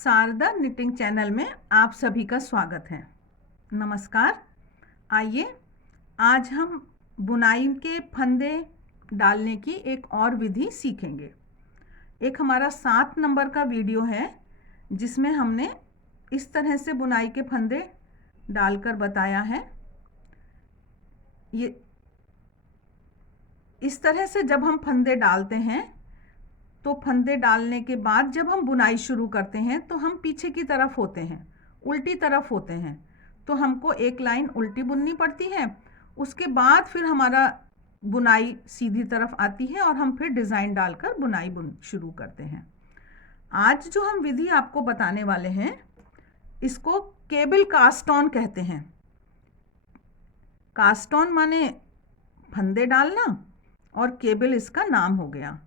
Sharda knitting channel में आप सभी का स्वागत है। नमस्कार। आइए आज हम बुनाई के फंदे डालने की एक और विधि सीखेंगे। एक हमारा 7 नंबर का वीडियो है जिसमें हमने इस तरह से बुनाई के फंदे डालकर बताया है। ये इस तरह से जब हम फंदे डालते हैं तो फंदे डालने के बाद जब हम बुनाई शुरू करते हैं तो हम पीछे की तरफ होते हैं, उल्टी तरफ होते हैं, तो हमको एक लाइन उल्टी बुननी पड़ती है। उसके बाद फिर हमारा बुनाई सीधी तरफ आती है और हम फिर डिज़ाइन डालकर बुनाई शुरू करते हैं। आज जो हम विधि आपको बताने वाले हैं इसको केबल कास्ट ऑन कहते हैं। कास्ट ऑन माने फंदे डालना और केबल इसका नाम हो गया।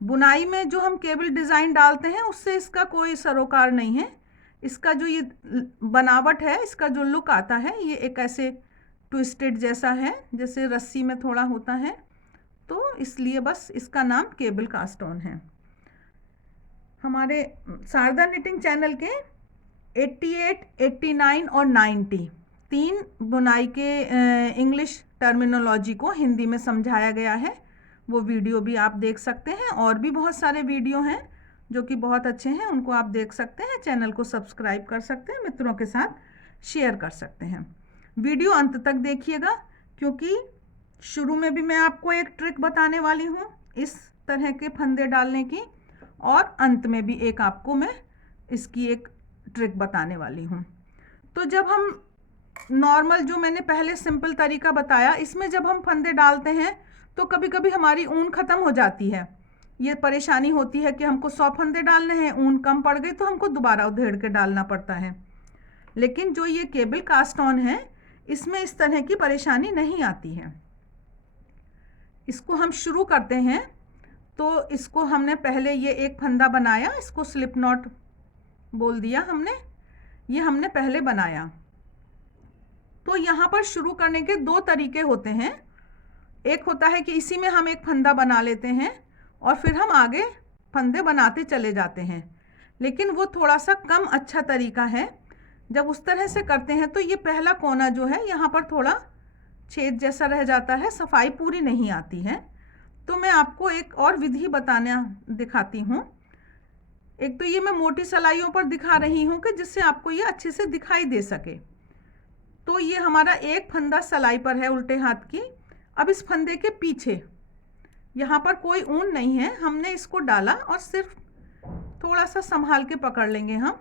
बुनाई में जो हम केबल डिज़ाइन डालते हैं उससे इसका कोई सरोकार नहीं है। इसका जो ये बनावट है, इसका जो लुक आता है, ये एक ऐसे ट्विस्टेड जैसा है जैसे रस्सी में थोड़ा होता है, तो इसलिए बस इसका नाम केबल कास्ट ऑन है। हमारे शारदा निटिंग चैनल के 88, 89 और 90 3 बुनाई के इंग्लिश टर्मिनोलॉजी को हिंदी में समझाया गया है। वो वीडियो भी आप देख सकते हैं। और भी बहुत सारे वीडियो हैं जो कि बहुत अच्छे हैं, उनको आप देख सकते हैं। चैनल को सब्सक्राइब कर सकते हैं, मित्रों के साथ शेयर कर सकते हैं। वीडियो अंत तक देखिएगा क्योंकि शुरू में भी मैं आपको एक ट्रिक बताने वाली हूँ इस तरह के फंदे डालने की, और अंत में भी एक आपको मैं इसकी एक ट्रिक बताने वाली हूँ। तो जब हम नॉर्मल जो मैंने पहले सिंपल तरीका बताया, इसमें जब हम फंदे डालते हैं तो कभी कभी हमारी ऊन ख़त्म हो जाती है। ये परेशानी होती है कि हमको 100 फंदे डालने हैं, ऊन कम पड़ गई तो हमको दोबारा उधेड़ के डालना पड़ता है। लेकिन जो ये केबल कास्ट ऑन है इसमें इस तरह की परेशानी नहीं आती है। इसको हम शुरू करते हैं तो इसको हमने पहले ये एक फंदा बनाया, इसको स्लिप नॉट बोल दिया हमने। ये हमने पहले बनाया। तो यहाँ पर शुरू करने के 2 तरीके होते हैं। एक होता है कि इसी में हम एक फंदा बना लेते हैं और फिर हम आगे फंदे बनाते चले जाते हैं, लेकिन वो थोड़ा सा कम अच्छा तरीका है। जब उस तरह से करते हैं तो ये पहला कोना जो है यहाँ पर थोड़ा छेद जैसा रह जाता है, सफाई पूरी नहीं आती है। तो मैं आपको एक और विधि दिखाती हूँ। एक तो ये मैं मोटी सलाइयों पर दिखा रही हूँ कि जिससे आपको ये अच्छे से दिखाई दे सके। तो ये हमारा एक फंदा सलाई पर है उल्टे हाथ की। अब इस फंदे के पीछे यहाँ पर कोई ऊन नहीं है, हमने इसको डाला और सिर्फ थोड़ा सा संभाल के पकड़ लेंगे हम,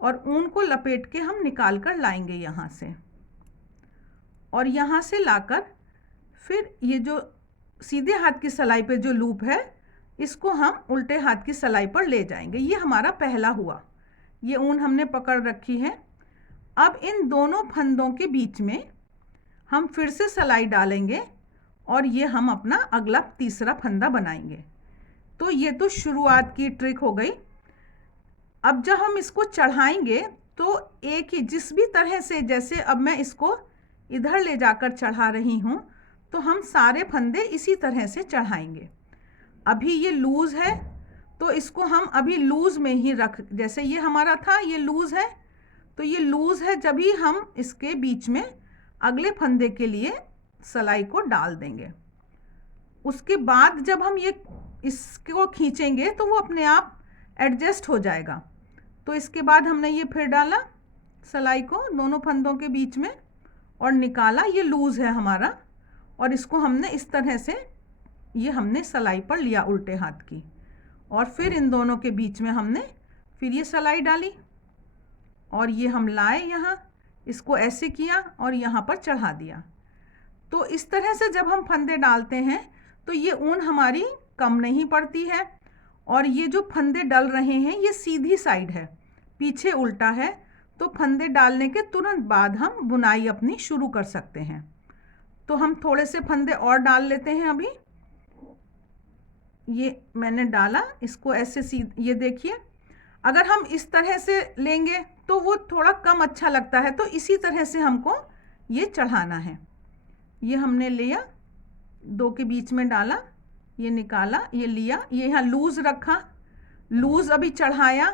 और ऊन को लपेट के हम निकाल कर लाएंगे यहाँ से, और यहाँ से लाकर फिर ये जो सीधे हाथ की सलाई पे जो लूप है इसको हम उल्टे हाथ की सलाई पर ले जाएंगे। ये हमारा पहला हुआ। ये ऊन हमने पकड़ रखी है। अब इन दोनों फंदों के बीच में हम फिर से सलाई डालेंगे और ये हम अपना अगला तीसरा फंदा बनाएंगे। तो ये तो शुरुआत की ट्रिक हो गई। अब जब हम इसको चढ़ाएंगे तो एक ही जिस भी तरह से, जैसे अब मैं इसको इधर ले जाकर चढ़ा रही हूँ, तो हम सारे फंदे इसी तरह से चढ़ाएंगे। अभी ये लूज़ है तो इसको हम अभी लूज़ में ही जैसे ये हमारा था, ये लूज़ है, तो ये लूज़ है। जब ही हम इसके बीच में अगले फंदे के लिए सलाई को डाल देंगे, उसके बाद जब हम ये इसको खींचेंगे तो वो अपने आप एडजस्ट हो जाएगा। तो इसके बाद हमने ये फिर डाला सलाई को दोनों फंदों के बीच में और निकाला। ये लूज़ है हमारा, और इसको हमने इस तरह से ये हमने सलाई पर लिया उल्टे हाथ की, और फिर इन दोनों के बीच में हमने फिर ये सलाई डाली और ये हम लाए यहाँ, इसको ऐसे किया और यहाँ पर चढ़ा दिया। तो इस तरह से जब हम फंदे डालते हैं तो ये ऊन हमारी कम नहीं पड़ती है, और ये जो फंदे डल रहे हैं ये सीधी साइड है, पीछे उल्टा है। तो फंदे डालने के तुरंत बाद हम बुनाई अपनी शुरू कर सकते हैं। तो हम थोड़े से फंदे और डाल लेते हैं। अभी ये मैंने डाला, इसको ऐसे ये देखिए, अगर हम इस तरह से लेंगे तो वो थोड़ा कम अच्छा लगता है, तो इसी तरह से हमको ये चढ़ाना है। ये हमने लिया, 2 के बीच में डाला, ये निकाला, ये लिया, ये यहाँ लूज़ रखा, लूज़ अभी चढ़ाया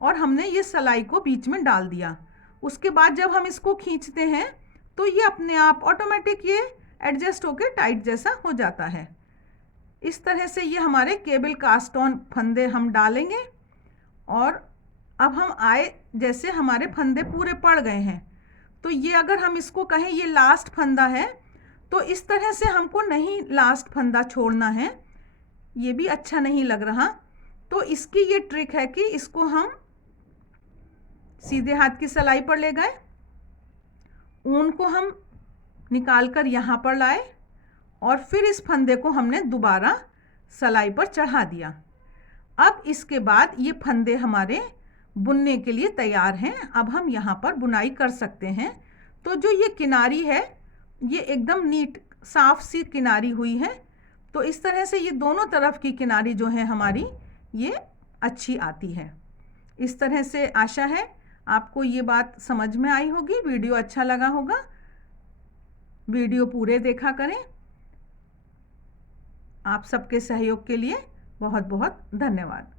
और हमने ये सिलाई को बीच में डाल दिया। उसके बाद जब हम इसको खींचते हैं तो ये अपने आप ऑटोमेटिक ये एडजस्ट होकर टाइट जैसा हो जाता है। इस तरह से ये हमारे केबल कास्ट ऑन फंदे हम डालेंगे। और अब हम आए, जैसे हमारे फंदे पूरे पड़ गए हैं, तो ये अगर हम इसको कहें ये लास्ट फंदा है, तो इस तरह से हमको नहीं लास्ट फंदा छोड़ना है, ये भी अच्छा नहीं लग रहा। तो इसकी ये ट्रिक है कि इसको हम सीधे हाथ की सिलाई पर ले गए, ऊन को हम निकाल कर यहाँ पर लाए और फिर इस फंदे को हमने दोबारा सिलाई पर चढ़ा दिया। अब इसके बाद ये फंदे हमारे बुनने के लिए तैयार हैं। अब हम यहाँ पर बुनाई कर सकते हैं। तो जो ये किनारी है ये एकदम नीट साफ सी किनारी हुई है। तो इस तरह से ये दोनों तरफ की किनारी जो है हमारी ये अच्छी आती है। इस तरह से आशा है आपको ये बात समझ में आई होगी, वीडियो अच्छा लगा होगा। वीडियो पूरे देखा करें। आप सबके सहयोग के लिए बहुत बहुत धन्यवाद।